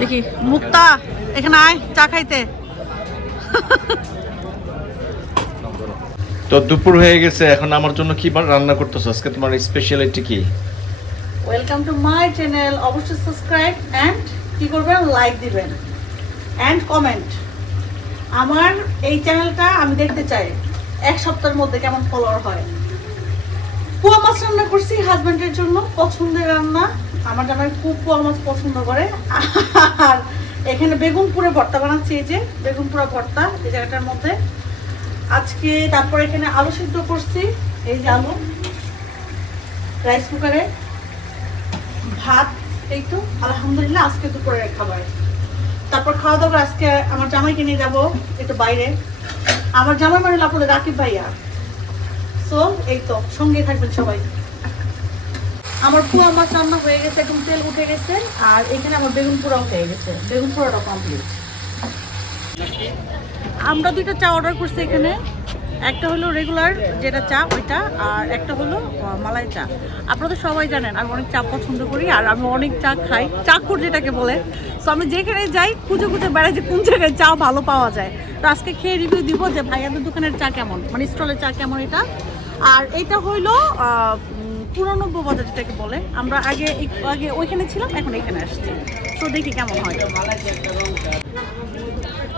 দেখি মুক্তা এখানে আয় চা খাইতে। তো দুপুর হয়ে গেছে, এখন আমার জন্য কি রান্না করতেছো আজকে? তোমার স্পেশালিটি কি? Welcome to my channel. অবশ্যই সাবস্ক্রাইব এন্ড কি করবেন, লাইক দিবেন এন্ড কমেন্ট। আমার এই চ্যানেলটা আমি দেখতে চাই এক সপ্তাহের মধ্যে কেমন ফলোয়ার হয়। পোয়া মাছ রান্না করছি হাজবেন্ডের জন্য, পছন্দের রান্না। আমার জামাই খুব পোয়া মাছ পছন্দ করে। আর এখানে বেগুন পুরে ভর্তা বানাচ্ছি, এই যে বেগুন পুরা ভর্তা এই জায়গাটার মধ্যে আজকে। তারপর এখানে আলু সিদ্ধ করছি, এই যে আলু রাইস কুকারে, ভাত, এই তো আলহামদুলিল্লাহ আজকে দুপুরের খাবার। তারপর খাওয়া দাওয়া আজকে আমার জামাইকে নিয়ে যাবো একটু বাইরে। আমার জামাই মানে আপনাদের রাকিব ভাইয়া। সো এই তো সঙ্গে থাকবেন সবাই। আমার পোয়া মাছ রান্না হয়ে গেছে, একদম তেল উঠে গেছে। আর এখানে আমার বেগুন পোড়াও হয়ে গেছে, বেগুন পোড়াটা কমপ্লিট। আমরা দুইটা চা অর্ডার করছি এখানে, একটা হলো রেগুলার যেটা চা ওইটা, আর একটা হলো মালাই চা। আপনারা তো সবাই জানেন আমি অনেক চা পছন্দ করি, আর আমি অনেক চা খাই, চাকুর যেটাকে বলে। সো আমি যেখানে যাই খুঁজে খুঁজে বেড়াই যে কোন জায়গায় চা ভালো পাওয়া যায়। তো আজকে খেয়ে রিভিউ দিব যে ভাইয়াদের দোকানের চা কেমন, মানে স্টলের চা কেমন এটা। আর এটা হইলো পুরনো বাজার যেটাকে বলে। আমরা আগে ওইখানে ছিলাম, এখন এখানে আসছি। তো দেখি কেমন হয়,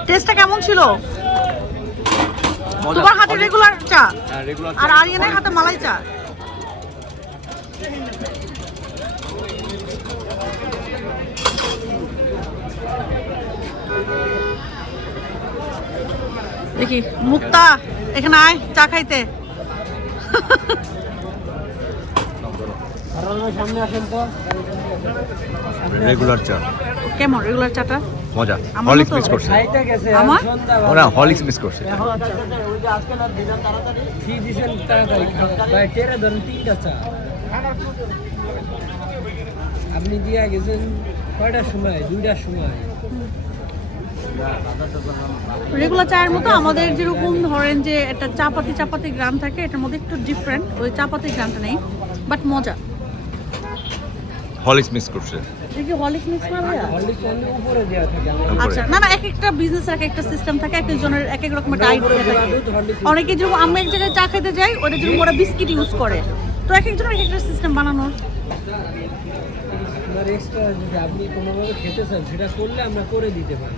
টেস্টটা কেমন ছিল। তোমার হাতে রেগুলার চা আর আরিয়ানের হাতে মালাই চা। দেখি মুক্তা এখানে আয় চা খাইতে। রেগুলার চা কেমন রেগুলার চাটা? মজা। হলিক্স মিস করছে আমার, ওরা হলিক্স মিস করছে। আপনি দিয়া গেছেন কয়টার সময়? 2টার সময়। রেগুলার চায়ের মতো আমাদের যেরকম ধরেন যে একটা চাপাতি গ্রাম থাকে, এটার মধ্যে একটু ডিফারেন্ট। ওই চাপাতি গ্রামটা নেই, বাট মজা। হলিক্স মিস করছে। দেখি হলিক্স মিক্স না ভাইয়া? হরলিক্স অনেক উপরে দেওয়া থাকে। আচ্ছা, না এক একটা বিজনেসের এক একটা সিস্টেম থাকে, এক একজনের এক এক রকমের ডায়েট থাকে। অনেকে যেরকম আমরা এক জায়গায় চা খেতে যাই, ওটা যেরকম ওরা বিস্কিট ইউজ করে। তো এক একজনের এক একটা সিস্টেম বানানোর। এক্সট্রা যদি আপনি কোনোভাবে খেতে চান সেটা করলে আমরা করে দিতে পারি।